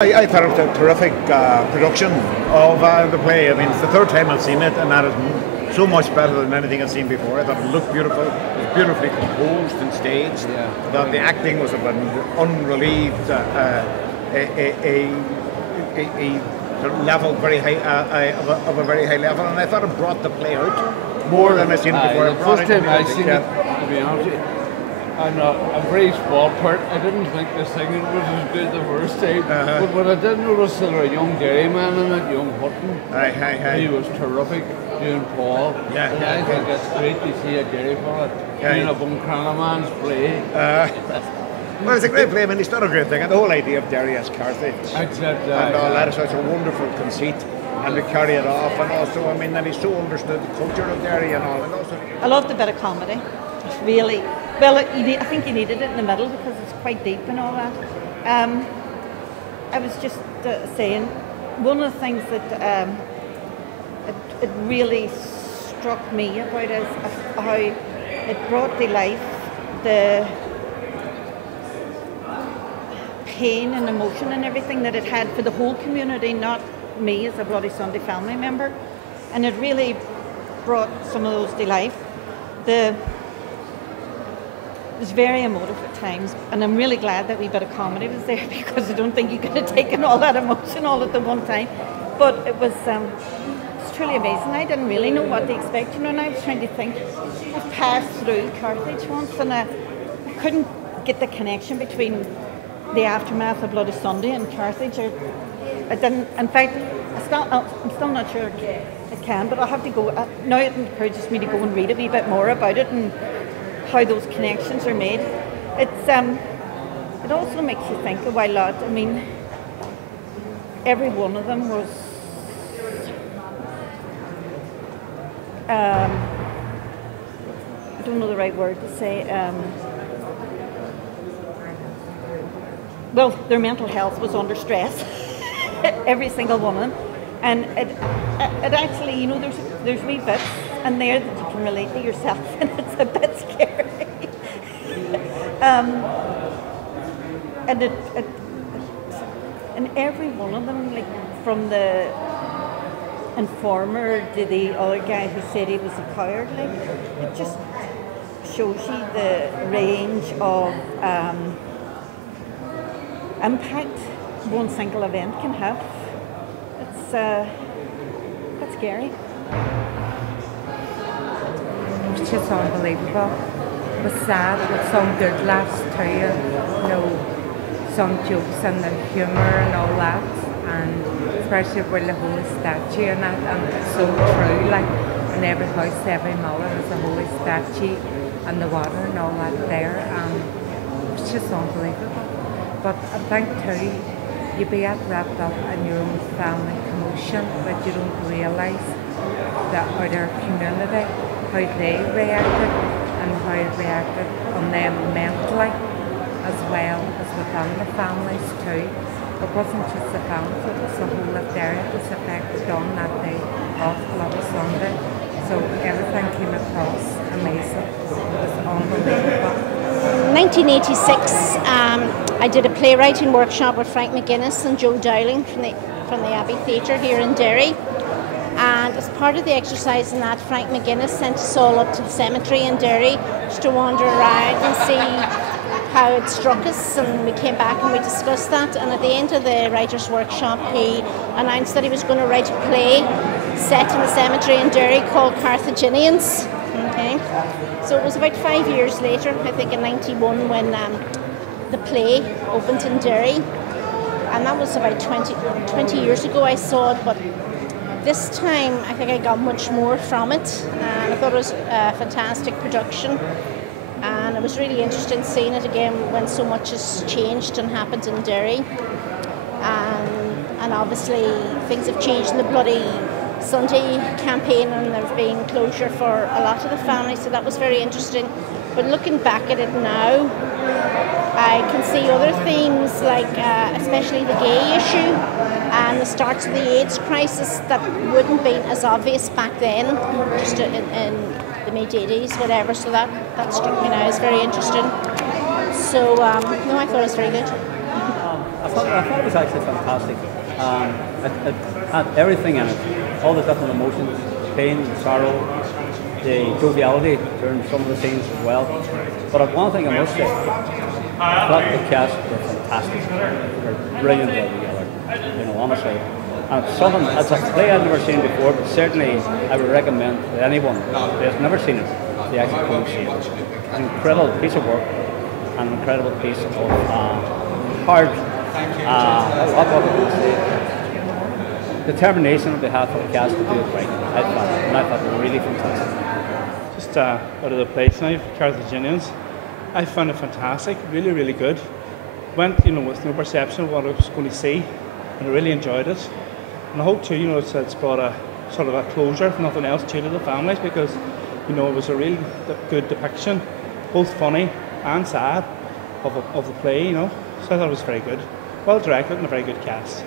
I thought it was a terrific production of the play. I mean, it's the third time I've seen it, and that is so much better than anything I've seen before. I thought it looked beautiful, it was beautifully composed and staged. Yeah. I thought the acting was of an unrelieved, a sort of level, very high, of a very high level, and I thought it brought the play out more than I've seen it before. The first time I seen it, to be honest with you, I'm a very small part. I didn't think the singing was as good the first time. But what I did notice there was a young Derry man in it, young Hutton. He was terrific doing Paul. And I think it's great to see a Derry fella doing a Buncrana man's play. Well, it's a great play. I mean, he's done a great thing. And the whole idea of Derry as Carthage and all that is such a wonderful conceit. And to carry it off, and also, I mean, that he so understood the culture of Derry and all. And also, I loved a bit of comedy. It's really, well, I think you needed it in the middle because it's quite deep and all that. I was just saying, one of the things that it really struck me about is how it brought to life the pain and emotion and everything that it had for the whole community, not me as a Bloody Sunday family member, and it really brought some of those to life. It was very emotive at times, and I'm really glad that wee bit of comedy was there because I don't think you could have taken all that emotion all at the one time. But it was it's truly amazing. I didn't really know what to expect, you know, and I was trying to think. I passed through Carthage once, and I couldn't get the connection between the aftermath of Bloody Sunday and Carthage. I didn't. In fact, I'm still not sure I can, but I'll have to go. Now it encourages me to go and read a wee bit more about it and how those connections are made. It also makes you think a while lot. I mean, every one of them was I don't know the right word to say. Well, their mental health was under stress. Every single one of them, and it actually, you know, there's wee bits and there that you can relate to yourself, and it's a bit scary. And every one of them, like from the informer to the other guy who said he was a coward, like it just shows you the range of impact one single event can have. It's that's scary. It was just unbelievable. It was sad, with some good laughs too, you know, some jokes and the humour and all that, and especially with the holy statue and that, and it's so true, like in every house, every mother has a holy statue and the water and all that there, and it was just unbelievable. But I think too, you get wrapped up in your own family commotion, but you don't realise that other community, how they reacted and how it reacted on them mentally, as well as within the families too. It wasn't just the families, it was the whole of Derry that was affected on that day of Bloody Sunday. So everything came across amazing. It was unbelievable. In 1986, I did a playwriting workshop with Frank Mc Guinness and Joe Dowling from the Abbey Theatre here in Derry. And as part of the exercise in that, Frank Mc Guinness sent us all up to the cemetery in Derry just to wander around and see how it struck us. And we came back and we discussed that. And at the end of the writer's workshop, he announced that he was going to write a play set in the cemetery in Derry called Carthaginians. Okay. So it was about 5 years later, I think in '91, when the play opened in Derry. And that was about 20 years ago I saw it, but this time I think I got much more from it. And I thought it was a fantastic production. And I was really interested in seeing it again when so much has changed and happened in Derry. And obviously things have changed in the Bloody Sunday campaign, and there's been closure for a lot of the families, so that was very interesting. But looking back at it now, I can see other themes like especially the gay issue and the starts of the AIDS crisis that wouldn't be as obvious back then, just in the mid-80s, whatever, so that struck me now as very interesting. So, no, I thought it was very good. I thought it was actually fantastic. It had everything in it, all the different emotions, pain, sorrow, the joviality during some of the scenes as well. But one thing I must say, the cast were fantastic. They're brilliant together, honestly. And it's a play I've never seen before, but certainly I would recommend to anyone who has never seen it, they actually come and see it. It's an incredible piece of work, and an incredible piece of hard, determination on behalf of the cast to do it right. I thought it was really fantastic. Just out of the place now, Carthaginians. I found it fantastic, really, really good. Went, with no perception of what I was going to see, and I really enjoyed it. And I hope too, it's brought a sort of a closure, if nothing else, to the families, because, it was a real good depiction, both funny and sad, of the play, So I thought it was very good. Well directed and a very good cast.